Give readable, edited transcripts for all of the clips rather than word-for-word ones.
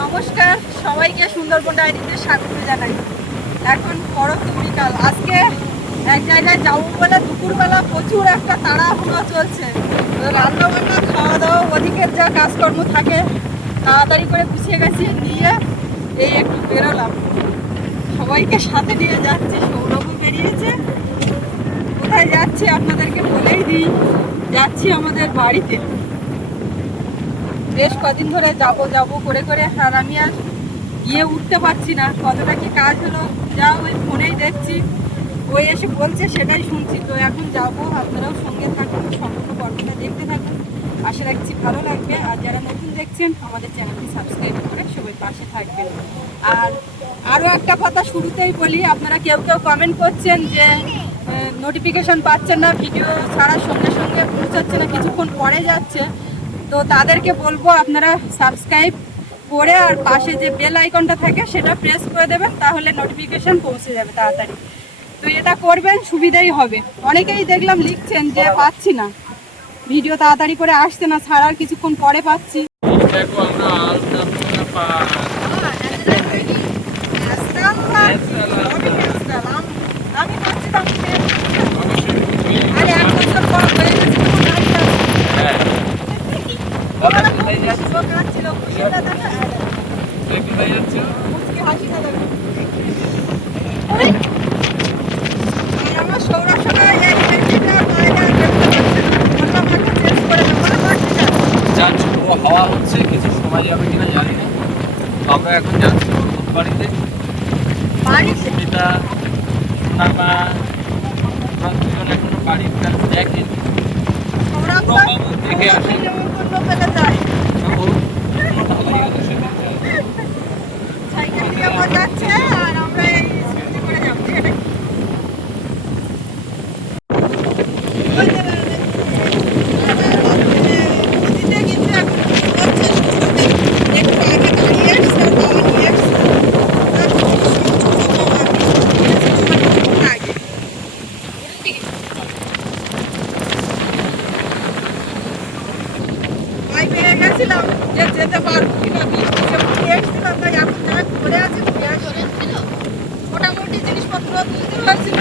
নমস্কার, সবাইকে সুন্দরবন ডায়েরিতে স্বাগত জানাই। এখন পরন্ত বিকাল। আজকে এক জায়গায় যাবো বলে দুপুরবেলা প্রচুর একটা তাড়াহুড়ো চলছে। রান্না বান্না, খাওয়া দাওয়া, ওদিকের যা কাজকর্ম থাকে তাড়াতাড়ি করে গুছিয়ে গেছি, নিয়ে এই একটু বেরোলাম। সবাইকে সাথে নিয়ে যাচ্ছি। সৌরভ বেরিয়েছে। কোথায় যাচ্ছি আপনাদেরকে বলেই দিই, যাচ্ছি আমাদের বাড়িতে। বেশ কদিন ধরে যাবো করে আর আমি আর গিয়ে উঠতে পারছি না। কতটা কি কাজ হলো যা ওই ফোনেই দেখছি, ওই এসে বলছে সেটাই শুনছি। তো এখন যাবো, আপনারাও সঙ্গে থাকুন, সম্পূর্ণ গল্পটা দেখতে থাকুন। আশা রাখছি ভালো লাগবে। আর যারা নতুন দেখছেন আমাদের চ্যানেলটি সাবস্ক্রাইব করে সবাই পাশে থাকবেন। আর আরও একটা কথা শুরুতেই বলি, আপনারা কেউ কমেন্ট করছেন যে নোটিফিকেশান পাচ্ছেন না, ভিডিও ছাড়ার সঙ্গে সঙ্গে পৌঁছাচ্ছে না, কিছুক্ষণ পরে যাচ্ছে। তো তাদেরকে বলবো আপনারা সাবস্ক্রাইব করে আর পাশে যে বেল আইকনটা থাকে সেটা প্রেস করে দেবেন, তাহলে নোটিফিকেশান পৌঁছে যাবে তাড়াতাড়ি। তো এটা করবেন, সুবিধাই হবে। অনেকেই দেখলাম লিখছেন যে পাচ্ছি না, ভিডিও তাড়াতাড়ি করে আসছে না, ছাড়ার কিছুক্ষণ পরে পাচ্ছি। আমি পাচ্ছি তো, আরে 1 বছর পর হয়ে গেছে। হাওয়া হচ্ছে, কিছু সময় যাবে কিনা জানি না। আমরা এখন যাচ্ছি বাড়িতে। সুমিতা, সোনামা, দুজন এখনো বাড়ির কাজ দেখেনি, দেখে আসেন। সাইকেল নিয়ে যাচ্ছে আর আমরা এই স্কুটি করে যাচ্ছি। এটা গেছিলাম যে যেতে পারবো কিনা, বৃষ্টি যেমন এসেছিলাম, তাই এখন যা ঘুরে আছে মোটামুটি জিনিসপত্র তুলতে পারছিল।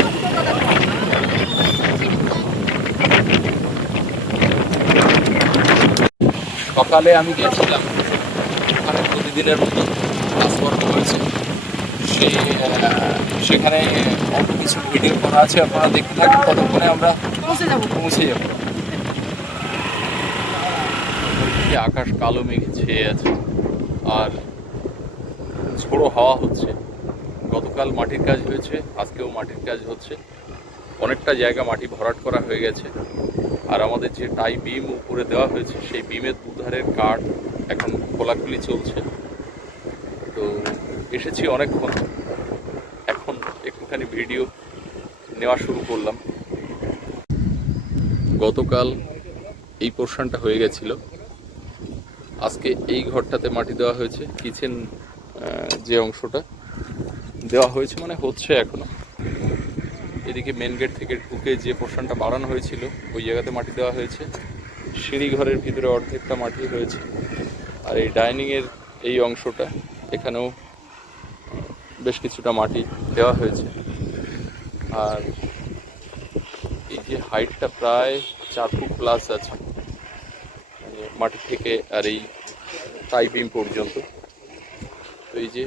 সকালে আমি গেছিলাম, ওখানে প্রতিদিনের মতো কাজকর্ম হয়েছে। সেখানে অল্প কিছু ভিডিও করা আছে, আপনারা দেখতে থাকুন। ততক্ষণে আমরা পৌঁছে যাব। আকাশ কালো মেঘে ছেয়ে আছে আর ঝোড়ো হাওয়া হচ্ছে। গতকাল মাটির কাজ হয়েছে, আজকেও মাটির কাজ হচ্ছে। অনেকটা জায়গা মাটি ভরাট করা হয়ে গেছে। আর আমাদের যে টাই বিম উপরে দেওয়া হয়েছে, সেই বিমের দুধারের কাঠ এখন খোলাখুলি চলছে। তো এসেছি অনেকক্ষণ, এখন একটুখানি ভিডিও নেওয়া শুরু করলাম। গতকাল এই পোর্শনটা হয়ে গেছিল, আজকে এই ঘরটাতে মাটি দেওয়া হয়েছে। কিচেন যে অংশটা দেওয়া হয়েছে মানে হচ্ছে এখনো। এদিকে মেন গেট থেকে ঢুকে যে পোর্শনটা বাড়ানো হয়েছিল ওই জায়গাতে মাটি দেওয়া হয়েছে। সিঁড়ি ঘরের ভিতরে অর্ধেকটা মাটি হয়েছে। আর এই ডাইনিংয়ের এই অংশটা, এখানেও বেশ কিছুটা মাটি দেওয়া হয়েছে। আর এই যে হাইটটা প্রায় 4 ফুট প্লাস আছে মাটি থেকে আর এই টাই বিম পর্যন্ত। তো এই যে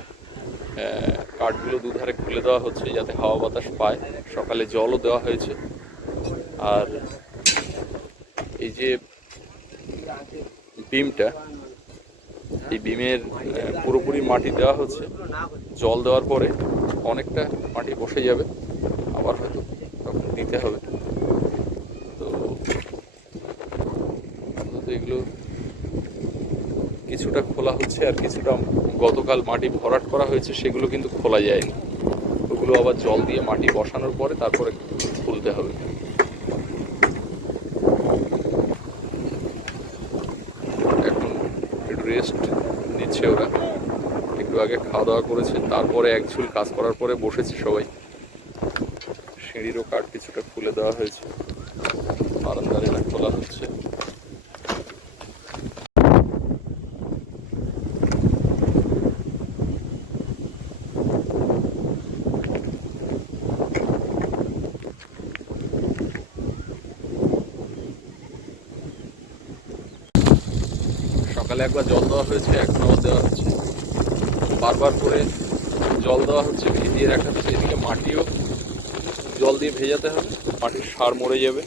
কাঠগুলো দুধারে খুলে দেওয়া হচ্ছে যাতে হাওয়া বাতাস পায়। সকালে জলও দেওয়া হয়েছে। আর এই যে বিমটা, এই বিমের পুরোপুরি মাটি দেওয়া হচ্ছে। জল দেওয়ার পরে অনেকটা মাটি বসে যাবে, আবার হয়তো তখন দিতে হবে। তো এগুলো কিছুটা খোলা হচ্ছে, আর কিছুটা গতকাল মাটি ভরাট করা হয়েছে সেগুলো কিন্তু খোলা যায়নি। ওগুলো আবার জল দিয়ে মাটি বসানোর পরে তারপরে খুলতে হবে। এখন রেস্ট নিচ্ছে ওরা, একটু আগে খাওয়া দাওয়া করেছে, তারপরে এক ঝুল কাজ করার পরে বসেছে সবাই। সিঁড়িরও কাঠ কিছুটা খুলে দেওয়া হয়েছে, বারান্দার এটা খোলা হচ্ছে। সকালে একবার জল দেওয়া হয়েছে, এখন আবার দেওয়া হচ্ছে, বারবার করে জল দেওয়া হচ্ছে, ভিজিয়ে রাখা হচ্ছে। এদিকে মাটিও জল দিয়ে ভেজাতে হবে, মাটির সার মরে যাবে।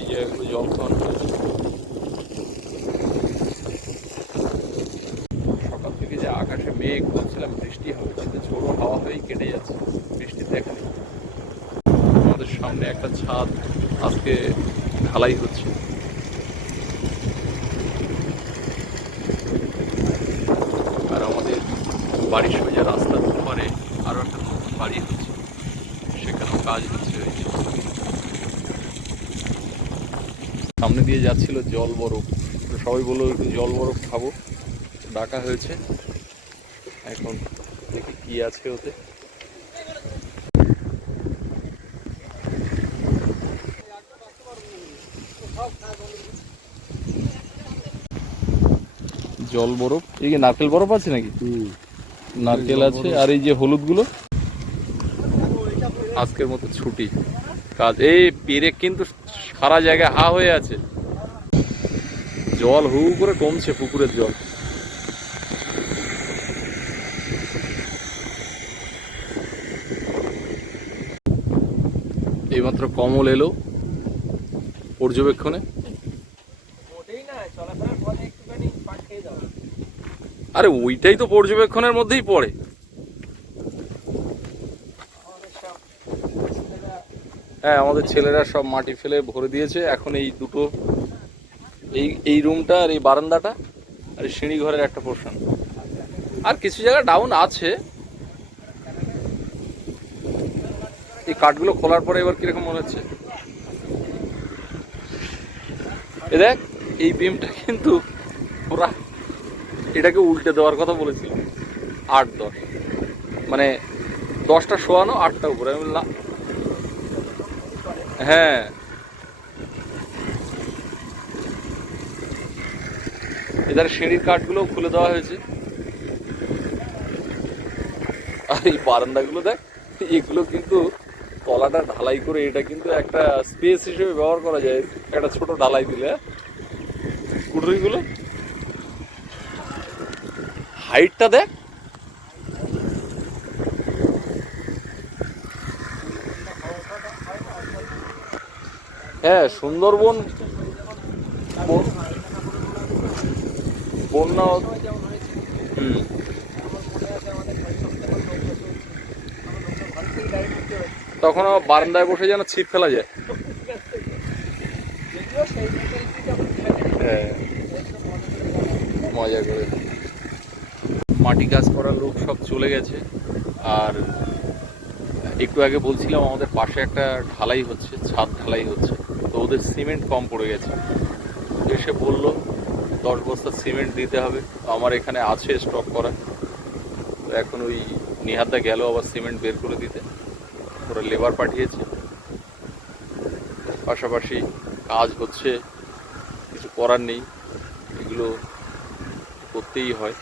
এই জায়গাগুলো জল খাওয়ানো হয়েছে। সকাল থেকে যে আকাশে মেঘ বলছিলাম বৃষ্টি হবে, কিন্তু ঝোড়ো হাওয়া হয়েই কেটে যাচ্ছে, বৃষ্টির দেখা নেই। আমাদের সামনে একটা ছাদ আজকে ঢালাই হচ্ছে। আর আমাদের বাড়ির সোজা রাস্তার উপরে আরো একটা নতুন বাড়ি হচ্ছে, সেখানেও কাজ হচ্ছে। সামনে দিয়ে যাচ্ছিল জল বরফ, সবাই বললো একটু জল বরফ খাবো, ডাকা হয়েছে। এখন দেখি কি আছে ওতে। জল বরফ, এই যে নারকেল বরফ আছে নাকি? নারকেল আছে, আর এই যে হলুদগুলো। আজকের মতো ছুটি কাজ। এই পেরেক কিন্তু সারা জায়গায় হা হয়ে আছে, জল হু হু করে কমছে, পুকুরের জল। এইমাত্র কমল এলো পর্যবেক্ষণে। আরে ওইটাই তো পর্যবেক্ষণের মধ্যেই পড়ে। হ্যাঁ, আমাদের ছেলেরা সব মাটি ফেলে ভরে দিয়েছে। এখন এই দুটো, এই রুমটা আর এই বারান্দাটা আর এই সিঁড়ি ঘরের একটা পোর্শন, আর কিছু জায়গা ডাউন আছে। এই কাঠগুলো খোলার পরে এবার কিরকম মনে হচ্ছে, এ দেখ এই বিমটা কিন্তু ওরা এটাকে উল্টে দেওয়ার কথা বলেছিল। 8-10 মানে 10টা শোয়ানো, 8টা উপরে। আমি বললাম হ্যাঁ, এদের সিঁড়ির কাঠগুলো খুলে দেওয়া হয়েছে। আর এই বারান্দাগুলো দেখ, এগুলো কিন্তু তলাটা ঢালাই করে, এটা কিন্তু একটা স্পেস হিসেবে ব্যবহার করা যায়। একটা ছোট ঢালাই দিলে কুটুরিগুলো, হাইটটা দেখ। হ্যাঁ, সুন্দরবন বন্যা। তখন বারান্দায় বসে যেন ছিপ ফেলা যায়। হ্যাঁ, মজা করে। মাটি কাজ করার লোক সব চলে গেছে। আর একটু আগে বলছিলাম আমাদের পাশে একটা ঢালাই হচ্ছে, ছাদ ঢালাই হচ্ছে, তো ওদের সিমেন্ট কম পড়ে গেছে। এসে বললো 10 বস্তা সিমেন্ট দিতে হবে। আমার এখানে আছে স্টক করা। তো এখন ওই নিহাতদা গেল আবার সিমেন্ট বের করে দিতে, ওরা লেবার পাঠিয়েছে। পাশাপাশি কাজ হচ্ছে, কিছু করার নেই, এগুলো করতেই হয়।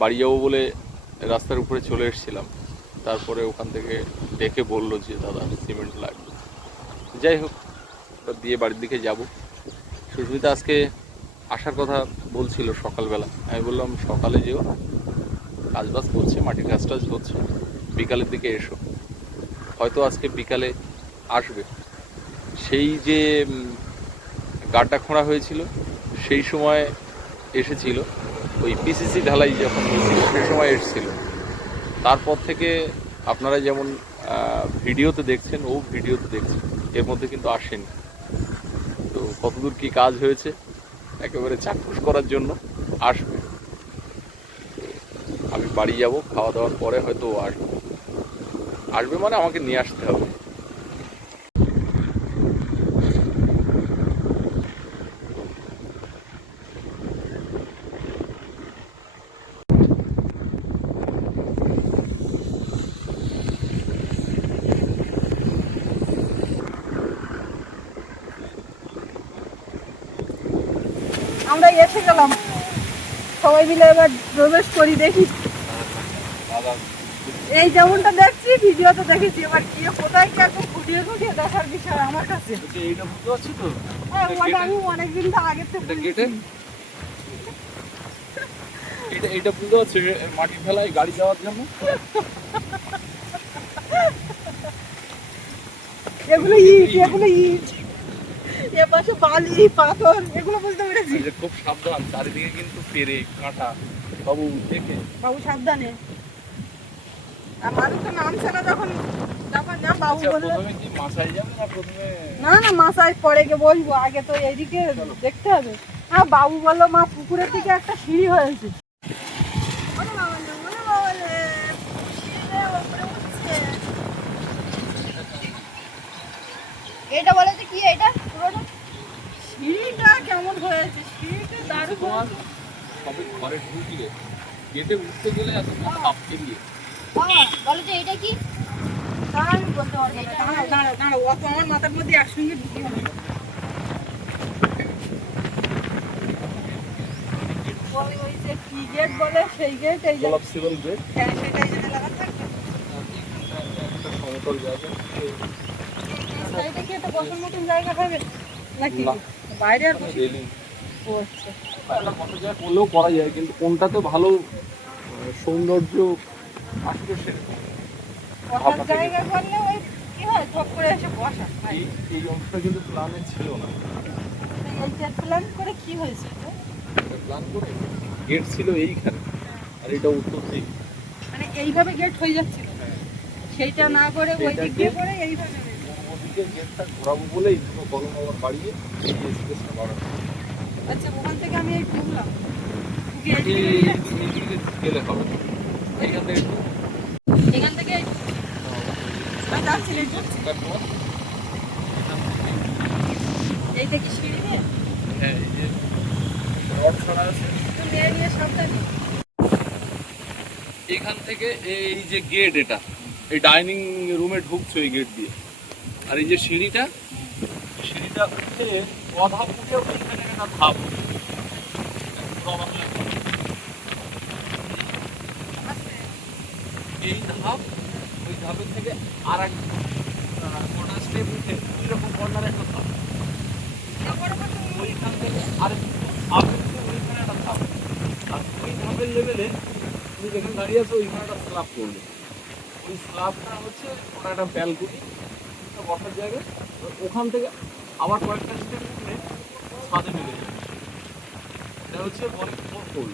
বাড়ি যাবো বলে রাস্তার উপরে চলে এসেছিলাম, তারপরে ওখান থেকে ডেকে বললো যে দাদা সিমেন্ট লাগবে। যাই হোক, ওটা দিয়ে বাড়ির দিকে যাব। সুস্মিতা আজকে আসার কথা বলছিল সকালবেলা। আমি বললাম সকালে যেও, কাজবাজ করছে, মাটির কাজ টাজ হচ্ছে, বিকালের দিকে এসো। হয়তো আজকে বিকালে আসবে। সেই যে গাড্ডা খোঁড়া হয়েছিল সেই সময় এসেছিল, ওই পিসিসি ঢালাই যখন হয়েছিল সেই সময় এসেছিল। তারপর থেকে আপনারা যেমন ভিডিওতে দেখছেন, ও ভিডিওতে দেখছেন, এর মধ্যে কিন্তু আসেনি। তো কতদূর কি কাজ হয়েছে একেবারে চাক্ষুষ করার জন্য আসবে। আমি বাড়ি যাব, খাওয়া দাওয়ার পরে হয়তো আসবে। আসবে মানে আমাকে নিয়ে আসতে হবে। আমরা এসে গেলাম, সবাই মিলে এবার প্রবেশ করি, দেখি। এই যেমনটা দেখছি ভিডিওতে দেখেছি, এবার গিয়ে কোথায় কি একদম খুঁটিয়ে খুঁটিয়ে দেখার বিষয় আমার কাছে। এইটা বুঝতে পারছি তো, হ্যাঁ, ওটা আমি অনেকদিন আগে থেকে এটা বুঝতে পারছো মাটির ফেলায় গাড়ি যাওয়ার জন্য। এগুলো ইট, এগুলো ইট, এ পাশে বালি পাথর, এগুলো বুঝতে পেরেছি। এই যে খুব সাবধান, চারিদিকে কিন্তু পেরে কাঁটা। বাবু দেখে, বাবু সাবধানে। আর মানুষ তো নামছে না যখন যখন না বাবু আচ্ছা, বললো। প্রথমে কি মাথায় যাবে না প্রথমে? না না মাথায় পরে গিয়ে বসবো, আগে তো এইদিকে দেখতে হবে। হ্যাঁ বাবু বললো মা পুকুরের দিকে একটা সিঁড়ি হয়েছে। এটা বলে যে কি এটা পুরোটা সিঁড়িটা কেমন হয়েছে, সিঁড়িটা দারুণ তোমার হয়েছে। সবে ঘরে ঢুকলে গেটে উঠতে গেলে এত সাপ পেরিয়ে বাবা বলে যে এটা কি তা আমি বলতে পারবো না। দাঁড়াও দাঁড়াও দাঁড়াও, অত আমার মাথার মধ্যে একসঙ্গে ঢুকে হবে না। ওই যে কি গেট বলে সেই গেট, এই যে কোলাপসিবল গেট। হ্যাঁ সেটাই যেটা লাগা থাকবে। একটা সমতল জায়গা। সাইডে কি একটা বসার মতন জায়গা হবে নাকি না। বাইরে আর বসে? রেলিং ও আচ্ছা, একটা কত জায়গা করলেও করা যায়, কিন্তু কোনটাতে ভালো সৌন্দর্য আসবে সেরকম। বসার জায়গা করলে ওই কি হয় ঠক করে এসে বসা। এই অংশটা কিন্তু প্ল্যানে ছিল না। এইটা প্ল্যান করে কি হয়েছে? প্ল্যান করে গেট ছিল এইখানে, আর এটা উত্তর দিক। মানে এইভাবে গেট হয়ে যাচ্ছিল, সেইটা না করে ওই দিক দিয়ে করে এইভাবে। ওদিকে গেটটা ঘোরাবো বলেই দুটো কলম আবার বাড়িয়ে এই স্পেসটা বাড়ানো। আচ্ছা ওখান থেকে আমি এই ঢুকলাম, ঢুকে এইদিকে এইদিকে গেলে হবে না। এইখান থেকে একটু এখান থেকে আমি যাচ্ছি এই ঢুকছি। তারপর এইটা কি সিঁড়ি নিয়ে হ্যাঁ, এই যে রড ছড়া আছে তুমি এই নিয়ে সাবধানে। এখান থেকে এই যে গেট, এটা এই ডাইনিং রুমে ঢুকছো এই গেট দিয়ে। আর এই যে সিঁড়িটা উঠে অধাপ উঠে ওইখানে একটা ধাপ। এই ধাপ, ওই ধাপের থেকে আর এক কটা স্টেপ উঠে ওই রকম কর্নারে একটা ধাপ। ওইখান থেকে আরেকটু আগে উঠে ওইখানে একটা ধাপ। আর ওই ধাপের লেভেলে তুমি যেখানে দাঁড়িয়ে আছো ওইখানে একটা স্ল্যাব করবে। ওই স্ল্যাবটা হচ্ছে ওটা একটা ব্যালকনি, বসার জায়গা। ওখান থেকে আবার কয়েকটা স্টেপ উঠলে ছাদে মিলে যাবে। এটা হচ্ছে বলে ফোর।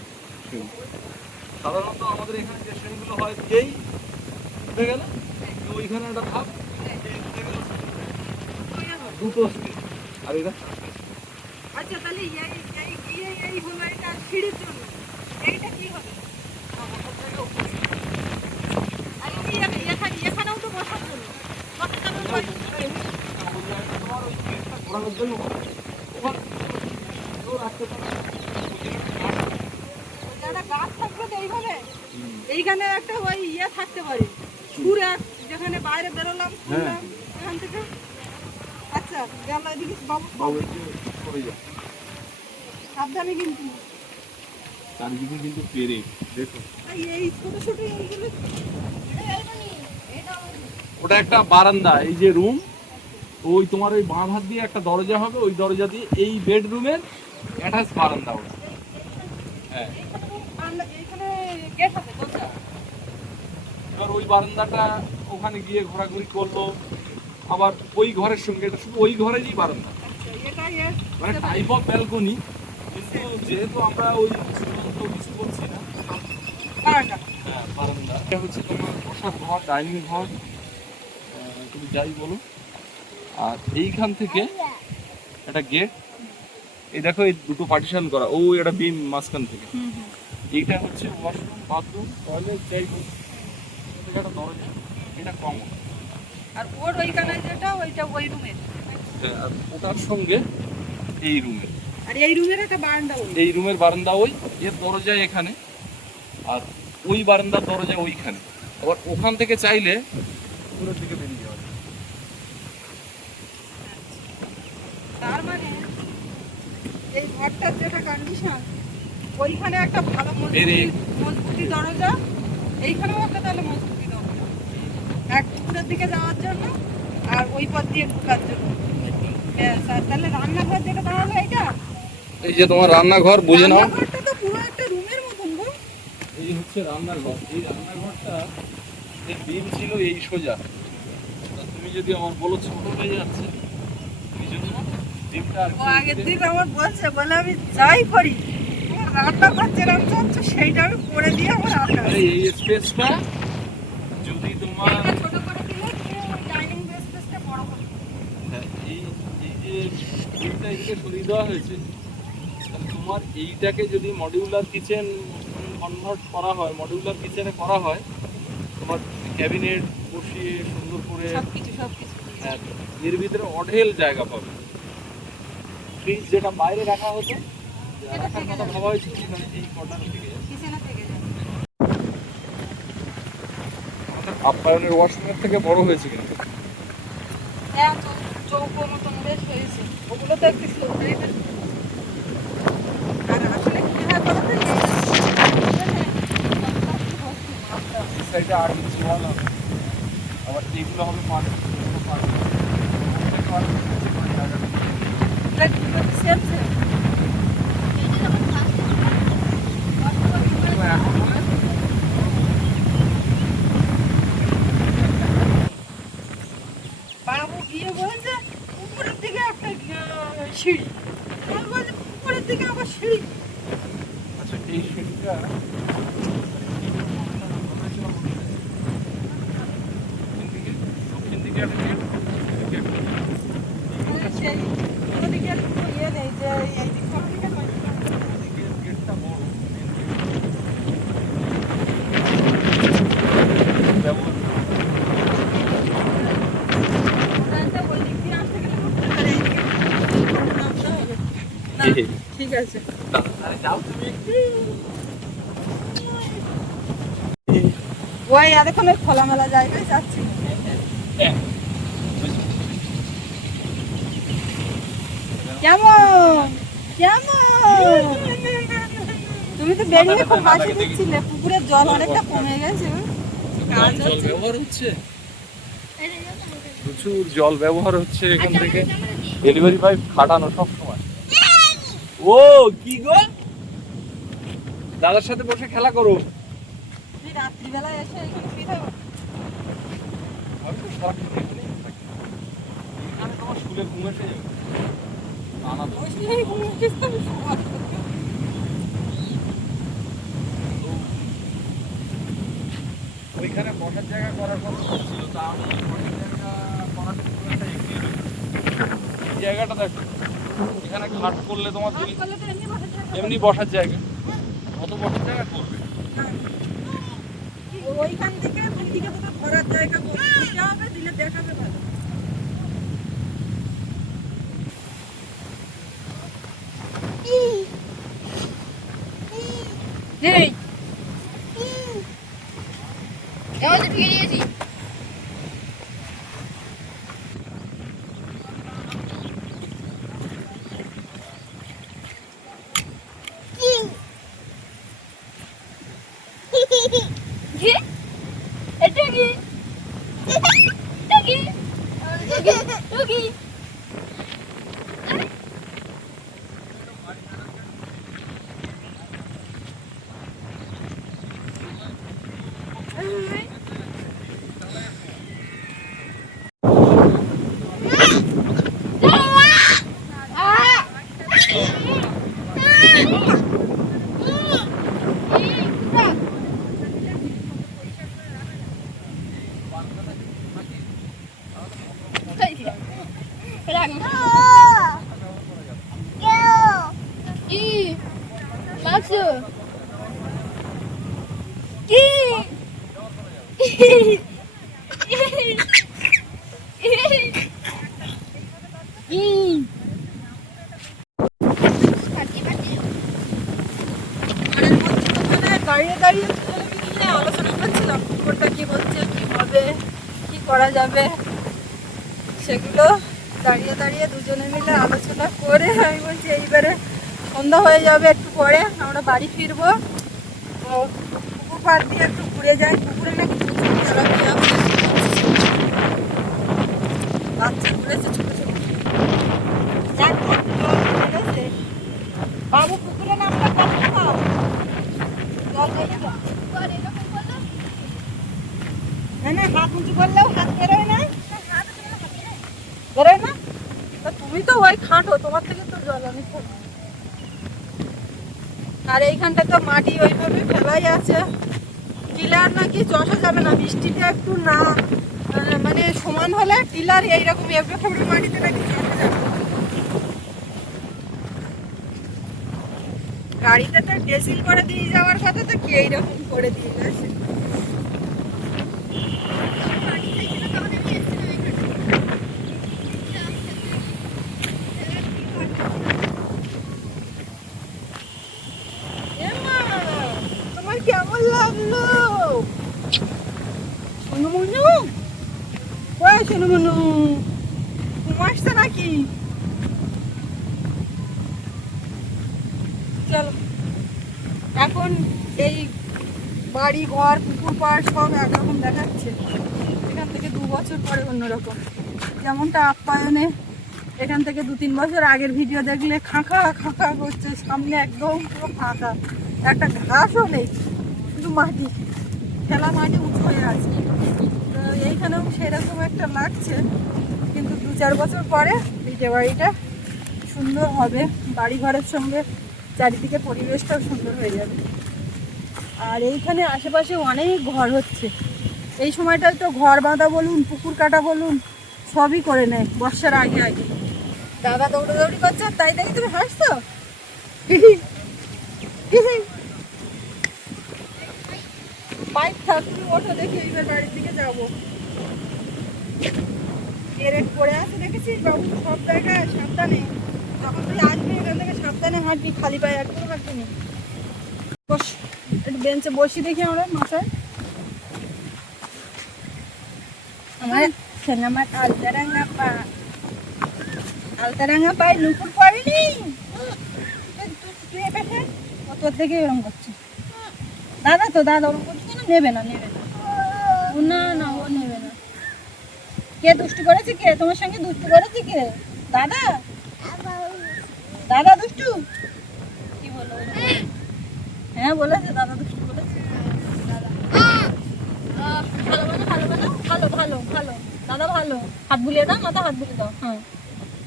সাধারণত আমাদের এখানে যে ট্রেনগুলো হয় এই উঠে গেলে ওইখানে একটা ধাপ, এই উঠে গেলে দুটো স্টেপ, আর এটা আচ্ছা তাহলে এই হলো এটা সিঁড়ির জন্য, এইটা কি হবে? আর এখানেও তো বসার জন্য বসার জন্য তোমার ওই গেটটা ঘোরানোর জন্য ওখানে রাখতে পারো। একটা গাছ থাকবে তো এইভাবে, এইখানে একটা ওই থাকতে পারে সুরে, যেখানে বাইরে বেরোলাম শুনলাম এখান থেকে। আচ্ছা গেল এদিকে বাবু করে যায় সাবধানে কিন্তু। চারিদিকে কিন্তু পেরে দেখো। এই ছোট ছোট এইগুলো ওটা একটা বারান্দা, এই যে রুম, ওই তোমার ওই বাঁ হাত দিয়ে একটা দরজা হবে, ওই দরজা দিয়ে এই বেডরুমের অ্যাটাচ বারান্দা ওটা। হ্যাঁ, এইখানে গেট আছে দরজা। এবার ওই বারান্দাটা ওখানে গিয়ে ঘোরাঘুরি করলো, আবার ওই ঘরের সঙ্গে, এটা শুধু ওই ঘরেরই বারান্দা, আচ্ছা এটাই মানে টাইপ অফ ব্যালকনি। কিন্তু যেহেতু আমরা ওই চূড়ান্ত কিছু বলছি না, বারান্দা। হ্যাঁ বারান্দা। এটা হচ্ছে তোমার বসার ঘর, ডাইনিং ঘর, তুমি যাই বলো। আর এইখান থেকে একটা গেট, এই দেখো এই দুটো পার্টিশন করা, ও একটা বিম মাঝখান থেকে। এইটা হচ্ছে ওয়াশরুম, বাথরুম, টয়লেট, যাই হোক একটা দরজা, এটা কমন। আর ওর ওইখানে যেটা ওইটা ওই রুমের, আর ওটার সঙ্গে এই রুমের, আর এই রুমের একটা বারান্দা ওই। এই রুমের বারান্দা ওই, এর দরজা এখানে, আর ওই বারান্দার দরজা ওইখানে। আবার ওখান থেকে চাইলে পুরোর দিকে বেরিয়ে যাওয়া যায়। তার মানে এই ঘরটার যেটা কন্ডিশন, ওইখানে একটা ভালো মজবুতি দরজা, এইখানেও একটা তাহলে মজবুতি দরজা, এক পুকুরের দিকে যাওয়ার জন্য আর ওই পথ দিয়ে ঢোকার জন্য। ব্যাস, আর তাহলে রান্নাঘর যেটা দাঁড়ালো এইটা, এই যে তোমার রান্নাঘর বুঝে নাও। রান্নাঘরটা তো পুরো একটা রুমের মতন গো। হচ্ছে রান্নাঘর। এই রান্নাঘরটা এর বিম ছিল এই সোজা। তা তুমি যদি আমার বলো ছোট হয়ে যাচ্ছে, এই জন্য বিমটা আর ও আগের দিন আমার বলছে, বলে আমি যাই করি আমার রান্না করছে রান্না হচ্ছে সেইটা আমি করে দিয়ে আমার রান্না আরে এই স্পেসটা যদি তোমার এটা ছোট করে দিলে ডাইনিং স্পেসটা বড় করে দিলে। হ্যাঁ, এই এই যে বিমটা এদিকে সরিয়ে দেওয়া হয়েছে, তাহলে তোমার এইটাকে যদি মডিউলার কিচেন কনভার্ট করা হয়, মডিউলার কিচেনে করা হয়, তোমার ক্যাবিনেট বসিয়ে সুন্দর করে সবকিছু হ্যাঁ, এর ভিতরে অঢেল জায়গা পাবে। ফ্রিজ যেটা বাইরে রাখা হতো, রাখার কথা ভাবা হয়েছিল, সেখানে এই কর্নার থেকে কিচেনে থেকে যায়। আমাদের আপ্যায়নের ওয়াশরুমের থেকে বড় হয়েছে কিন্তু। হ্যাঁ, চৌকো মতন বেশ হয়েছে। ওগুলো তো একটু slow, তাই না? আর আসলে কি হয় বলো তো, এই সাইডে 8 ইঞ্চি ওয়াল হবে, আবার এইগুলো হবে 5 ইঞ্চি। Same same. বাবু গিয়ে বলছে উপরের দিকে একটা সিঁড়ি, আমি বলছি উপরের দিকে আবার সিঁড়ি। আচ্ছা, এই সিঁড়িটা দক্ষিণ দিকে একটা গেট, সেই ওদিকে আর কোনো ইয়ে নেই যে এই দিক কোন দিকে নয়। গেটটা বড় ওটা ওই দিক দিয়ে আসতে গেলে উঠতে পারে, এই দিকে নামতে হবে। না, ঠিক আছে। যাও তুমি একটু। ওই এতক্ষণ ওই খোলামেলা জায়গায় যাচ্ছি। কেমন কেমন তুমি তো বেরিয়ে খুব হাসি দিচ্ছিলে, পুকুরের জল অনেকটা কমে গেছে। কাজ জল হচ্ছে। ব্যবহার হচ্ছে, প্রচুর জল ব্যবহার হচ্ছে এখান থেকে। ডেলিভারি পাইপ খাটানো সব সময়। ও কি গো, দাদার সাথে বসে খেলা করো। তুই রাত্রিবেলায় এসে এখানে শুয়ে থাকো। আমি তো সারাক্ষণ এখানেই থাকি। এখানে তোমার শুলে ঘুম এসে যাবে। নানা তো। বসলেই ঘুম আসতে হবে সবার। ওইখানে বসার জায়গা করার কথা ছিল, তা আমি বসার জায়গা করার খুব একটা এগিয়ে নই। এই জায়গাটা দেখো, এখানে খাট করলে তোমার হাত করলে তো এমনি বসে থাকো। এমনি বসার জায়গা, কত বসার জায়গা করবে। ওইখান থেকে দুই দিকে তোকে ঘোরার জায়গা করে দিতে হবে, দিলে দেখাবে ভালো। এই এবার তো ঢুকে দিয়েছি। কি? এটা কি? এটা কি? এটা কি? দাঁড়িয়ে দাঁড়িয়ে দুজনে আলোচনা করছিলাম পুকুরটা কি হচ্ছে, কি হবে, কি করা যাবে, সেগুলো দাঁড়িয়ে দাঁড়িয়ে দুজনে মিলে আলোচনা করে আমি বলছি এইবারে সন্ধ্যা হয়ে যাবে, একটু পরে আমরা বাড়ি ফিরবো, তো পুকুর পাড় দিয়ে একটু ঘুরে যাই। পুকুরে নাকি প্রচুর তেলাপিয়া বাচ্চা ঘুরেছে ছোট ছোট। যাক, জল উঠে গেছে। বাবু পুকুরে নামটা কত খাও, জল নেই তো? আর এইখানটা তো মাটি ওইভাবে ফেলাই আছে, টিলার নাকি চষা যাবে না, বৃষ্টিটা একটু না মানে সমান হলে টিলার এইরকম এবড়ো খেবড়ো মাটিতে নাকি চষা যাবে। গাড়িতে তো ড্রেসিং করে দিয়ে যাওয়ার কথা, তো কি এইরকম করে দিয়ে গেছে। তোমার কেমন লাগলো সোনু মনু? ওই সোনু মনু, ঘুম আসছে নাকি? চলো, এখন এই বাড়ি ঘর পুকুর পাড় সব একরকম দেখাচ্ছে, এখান থেকে 2 বছর পরে অন্যরকম। যেমনটা আপ্যায়নে এখান থেকে 2-3 বছর আগের ভিডিও দেখলে খাঁকা খাঁকা করছে, সামনে একদম পুরো ফাঁকা, একটা ঘাসও নেই, শুধু মাটি, খেলা মাটি উঁচু হয়ে আছে। তো এইখানেও সেরকম একটা লাগছে, কিন্তু 2-4 বছর পরে ভিটে বাড়িটা সুন্দর হবে, বাড়ি ঘরের সঙ্গে চারিদিকে পরিবেশটাও সুন্দর হয়ে যাবে। আর এইখানে আশেপাশে অনেক ঘর হচ্ছে, এই সময়টায় তো ঘর বাঁধা বলুন, পুকুর কাটা বলুন, সবই করে নেয় বর্ষার আগে আগে। দাদা দৌড়াদৌড়ি করছে, তাই দেখি তুমি হাসছো। পাইপ থাক, তুমি ওঠো, দেখি এইবার বাড়ির দিকে যাবো। এরেট পড়ে আছে দেখেছিস বাবু, সব জায়গায় সাবধানে, যখন তুই আসবি এখান থেকে সাবধানে হাঁটবি, খালি পায়ে একদম হাঁটবি না। বস, একটু বেঞ্চে বসি দেখি আমরা মাথায়। আমার আমার আলতারাঙ্গা পা, আলতারাঙ্গা পায়ে নুপুর পড়েনি, তোর থেকে এরকম করছে। দাদা তো দাদা ওরকম করছে কেন? নেবে না, নেবে না, না না, ও নেবে না। কে দুষ্টু করেছে? কে তোমার সঙ্গে দুষ্টু করেছে? কে? দাদা? দাদা দুষ্টু? কি বলো? হ্যাঁ বলেছে দাদা দুষ্টু বলেছে। ভালো বানো, ভালো বানো, ভালো ভালো ভালো, দাদা ভালো। হাত বুলিয়ে দাও, মাথা হাত বুলিয়ে দাও। হ্যাঁ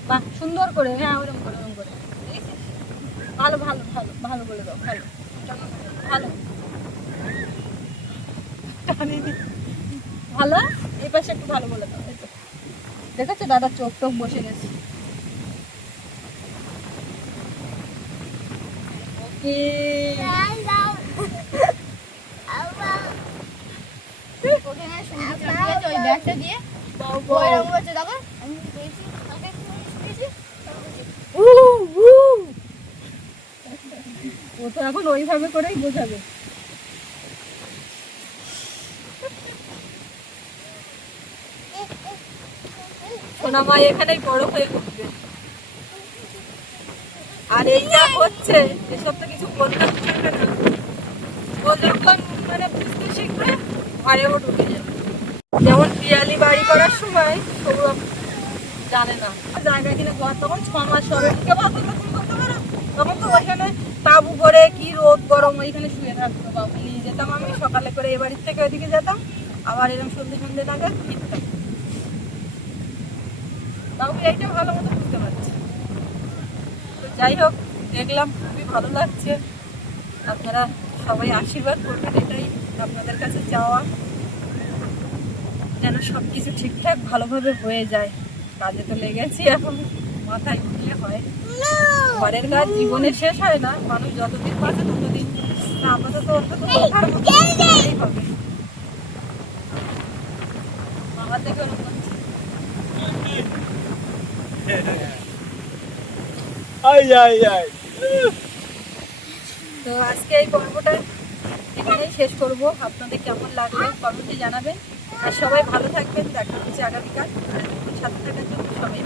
বাহ, সুন্দর করে, হ্যাঁ ওরকম করে, ওরকম করে, ভালো ভালো ভালো ভালো বলে দাও, ভালো ভালো ভালো। এই পাশে একটু ভালো বলে দাও। দেখেছো দাদা চোখ টোক বসে গেছে। ওকে, ওই ব্যাগটা দিয়ে ওইরকম হচ্ছে, দেখো আমি পেয়েছি, তাকে পেয়েছি। ও তো এখন ওইভাবে করেই বোঝাবে। সোনা মা এখানেই বড় হয়ে উঠবে। আর এই যা হচ্ছে, এসব তো কিছু বলতে পারবে না। ও যখন মানে বুঝতে শিখবে, ঘরেও ঢুকে যাবে। যেমন পিয়ালি বাড়ি করার সময় সৌরভ জানে না জায়গা কিনে ঘর, তখন 6 মাস হবে, তখন তো ওইখানে তাবু করে কি রোদ গরম ওইখানে শুয়ে থাকতো। বাবু নিয়ে যেতাম আমি সকালে করে, এ বাড়ির থেকে ওইদিকে যেতাম, আবার এরকম সন্ধ্যে সন্ধ্যে নাগাদ ফিরতাম। বাবু এইটা ভালো মতো বুঝতে পারছি। তো যাই হোক, দেখলাম খুবই ভালো লাগছে। আপনারা সবাই আশীর্বাদ করবেন, এটাই আপনাদের কাছে চাওয়া, যেন সব কিছু ঠিকঠাক ভালোভাবে হয়ে যায়। কাজে তো লেগেছি, এখন মাথায় উঠলে হয়। ঘরের কাজ জীবনে শেষ হয় না, মানুষ যতদিন বাঁচে ততদিন আপাতত অন্তত কথার মতো করতেই হবে। আমার থেকে ওরকম হচ্ছে। তো আজকে এই পর্বটা এখানেই শেষ করব। আপনাদের কেমন লাগলো কমেন্টে জানাবেন, আর সবাই ভালো থাকবেন। দেখা হচ্ছে আগামীকাল। সাথে থাকার জন্য সবাই